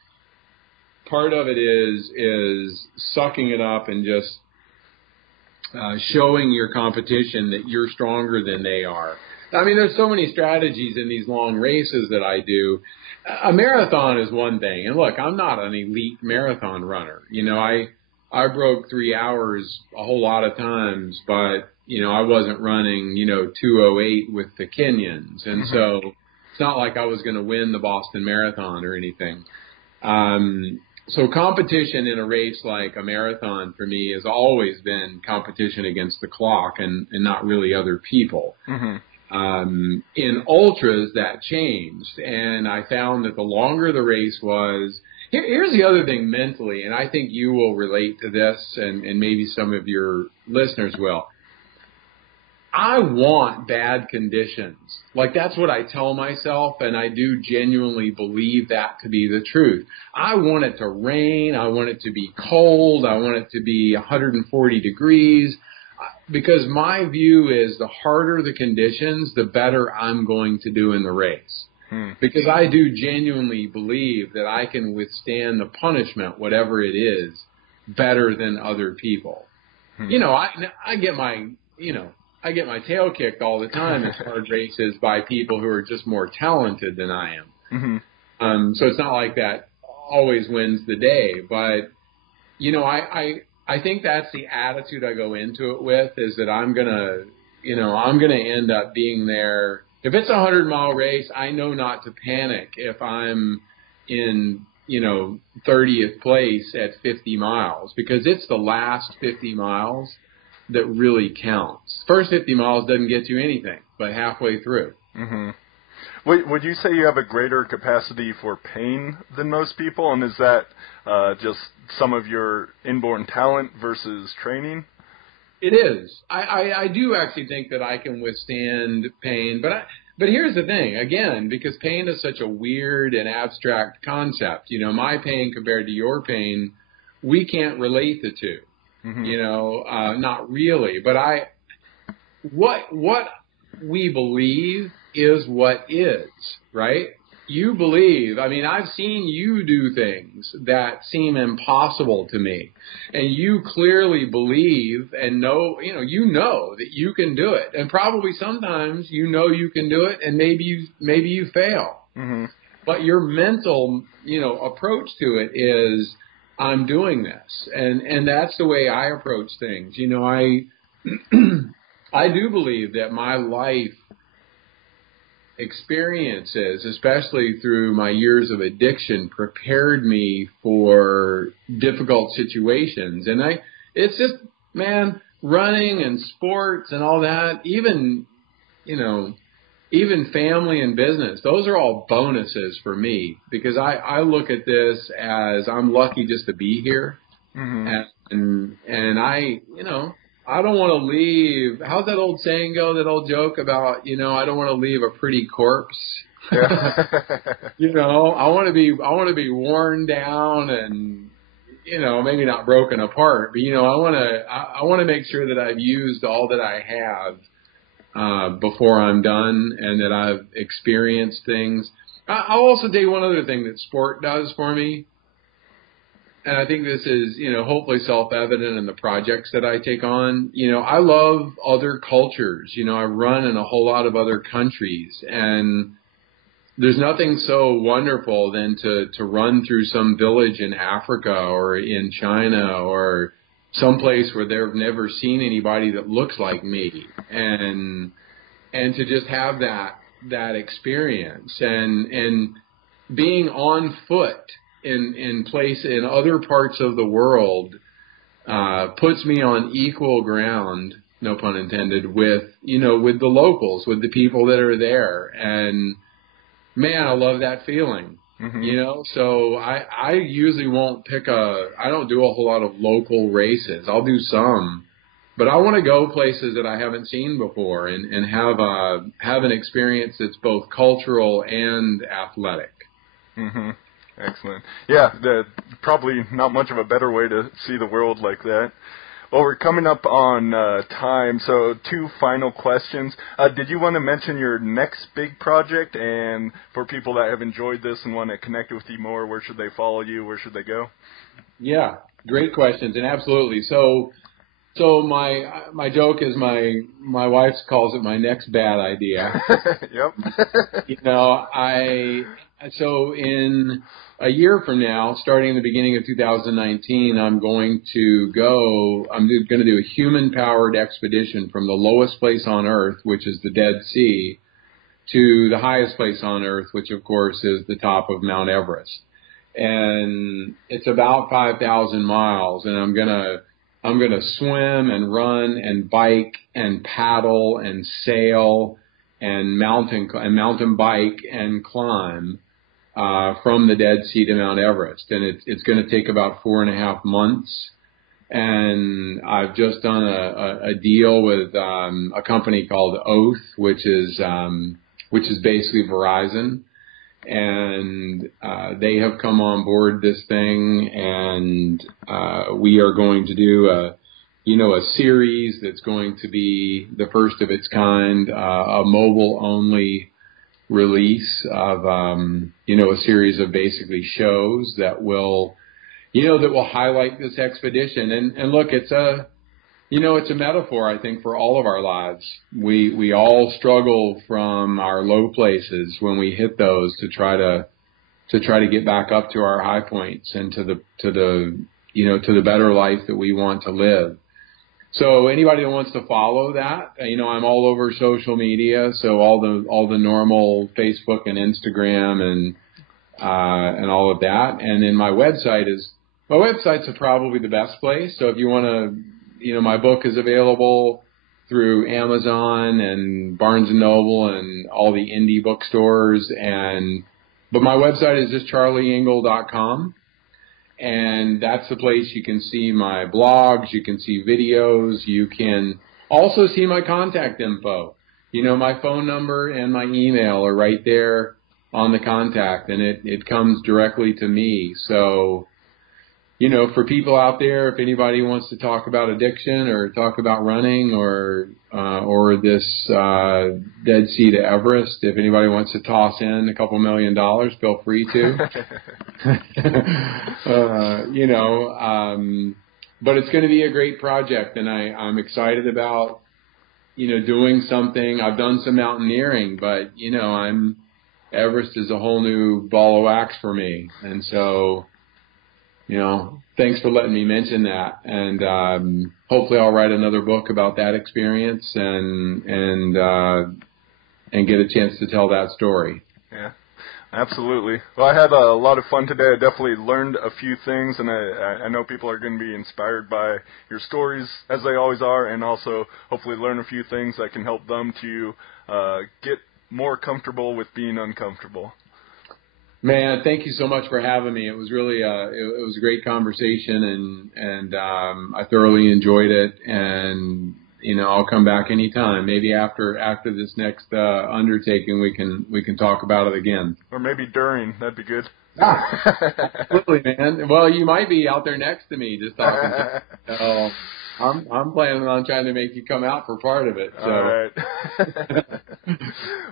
part of it is sucking it up and just showing your competition that you're stronger than they are. There's so many strategies in these long races that I do. A marathon is one thing. And look, I'm not an elite marathon runner. I broke 3 hours a whole lot of times, but, I wasn't running, 2:08 with the Kenyans. And so it's not like I was going to win the Boston Marathon or anything. So competition in a race like a marathon for me has always been competition against the clock and not really other people. Mm-hmm. In ultras, that changed, and I found that the longer the race was, here's the other thing mentally, and I think you will relate to this, and maybe some of your listeners will. I want bad conditions. Like, that's what I tell myself, and I do genuinely believe that to be the truth. I want it to rain. I want it to be cold. I want it to be 140 degrees, because my view is the harder the conditions, the better I'm going to do in the race. Because I do genuinely believe that I can withstand the punishment, whatever it is, better than other people. I get my tail kicked all the time in hard races by people who are just more talented than I am. Mm-hmm. So it's not like that always wins the day. But, I think that's the attitude I go into it with, is that I'm going to end up being there. If it's a 100-mile race, I know not to panic if I'm in 30th place at 50 miles, because it's the last 50 miles that really counts. First 50 miles doesn't get you anything, but halfway through. Mm-hmm. Would you say you have a greater capacity for pain than most people, and is that just some of your inborn talent versus training? It is. I do actually think that I can withstand pain, but here's the thing, again, because pain is such a weird and abstract concept. My pain compared to your pain, we can't relate the two. Mm-hmm. Not really. But what we believe is what is, right? You believe. I mean, I've seen you do things that seem impossible to me, and you clearly believe and know, you know that you can do it, and probably sometimes you know you can do it, and maybe you fail. Mm-hmm. But your mental, approach to it is, I'm doing this, and that's the way I approach things. I I do believe that my life experiences, especially through my years of addiction, prepared me for difficult situations. And it's just, man, running and sports and all that, even family and business, those are all bonuses for me, because I look at this as I'm lucky just to be here. Mm-hmm. And I don't want to leave. How's that old saying go? That old joke about, I don't want to leave a pretty corpse. Yeah. I want to be worn down and, maybe not broken apart, but I want to make sure that I've used all that I have before I'm done, and that I've experienced things. I'll also tell you one other thing that sport does for me. And I think this is, hopefully self-evident in the projects that I take on. I love other cultures. I run in a whole lot of other countries. And there's nothing so wonderful than to run through some village in Africa or in China or someplace where they've never seen anybody that looks like me. And to just have that experience. And being on foot in other parts of the world puts me on equal ground, no pun intended, with the locals, with the people that are there. And man, I love that feeling. Mm-hmm. So I usually won't I don't do a whole lot of local races. I'll do some, but I want to go places that I haven't seen before and have an experience that's both cultural and athletic. Mm-hmm. Excellent. Yeah, probably not much of a better way to see the world like that. Well, we're coming up on time, so 2 final questions. Did you want to mention your next big project? And for people that have enjoyed this and want to connect with you more, where should they follow you? Where should they go? Yeah, great questions, and absolutely. So my joke is my wife calls it my next bad idea. Yep. So in a year from now, starting in the beginning of 2019, I'm going to do a human-powered expedition from the lowest place on Earth, which is the Dead Sea, to the highest place on Earth, which of course is the top of Mount Everest. And it's about 5,000 miles, and I'm gonna swim and run and bike and paddle and sail and mountain bike and climb from the Dead Sea to Mount Everest. And it's going to take about 4.5 months. And I've just done a deal with a company called Oath, which is basically Verizon. And they have come on board this thing, and we are going to do a series that's going to be the first of its kind, a mobile-only release of a series of basically shows that will highlight this expedition. And look, it's a metaphor, I think, for all of our lives. We all struggle from our low places when we hit those to try to get back up to our high points and to the better life that we want to live. So anybody that wants to follow that, I'm all over social media, so all the normal Facebook and Instagram and and all of that. And then my website's probably the best place. So if you want to, my book is available through Amazon and Barnes and Noble and all the indie bookstores. But my website is just charlieengle.com. And that's the place you can see my blogs, you can see videos, you can also see my contact info. My phone number and my email are right there on the contact, and it comes directly to me. So, for people out there, if anybody wants to talk about addiction or talk about running or this Dead Sea to Everest, if anybody wants to toss in a couple $1 million, feel free to. But it's going to be a great project, and I'm excited about, doing something. I've done some mountaineering, but, Everest is a whole new ball of wax for me. And so, thanks for letting me mention that. And hopefully I'll write another book about that experience and get a chance to tell that story. Yeah, absolutely. Well, I had a lot of fun today. I definitely learned a few things, and I know people are going to be inspired by your stories, as they always are, and also hopefully learn a few things that can help them to get more comfortable with being uncomfortable. Man, thank you so much for having me. It was really it was a great conversation, and I thoroughly enjoyed it. And I'll come back anytime. Maybe after this next undertaking, we can talk about it again. Or maybe during. That'd be good. Absolutely, man. Well, you might be out there next to me just talking. So I'm planning on trying to make you come out for part of it. So. All right.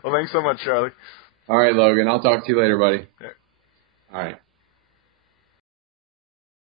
Well, thanks so much, Charlie. All right, Logan. I'll talk to you later, buddy. Yeah. All right.